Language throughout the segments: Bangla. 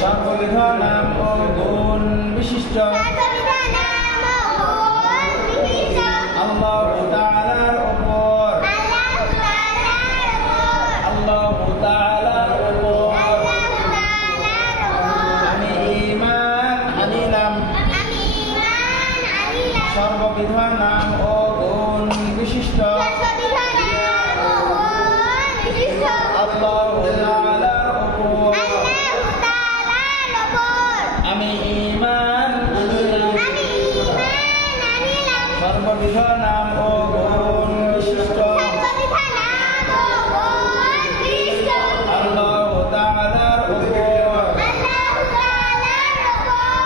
সর্ববিধ নাম ও গুণ বিশিষ্ট আল্লাহু তাআলার উপর আমি ঈমান আনিলাম সর্ববিধ নাম ও গুণ বিশিষ্ট আল্লাহু তাআলার উপর আমি ঈমান আনিলাম সর্ববিধ নাম ও গুণ বিশিষ্ট আল্লাহু তাআলার উপর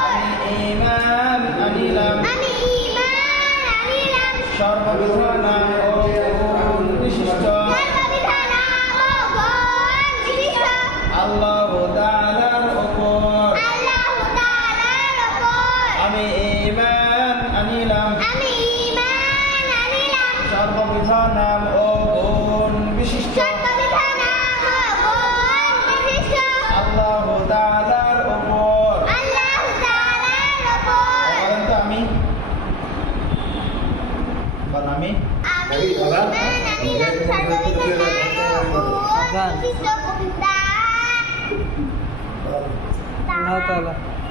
আমি ঈমান আনিলাম সর্ববিধ নাম ও গুণ বিশিষ্ট আল্লাহু তাআলার উপর আমি ঈমান আনিলাম সর্ববিধ নাম ও গুণ বিশিষ্ট আল্লাহু তাআলার উপর আমি Allah Ta'ala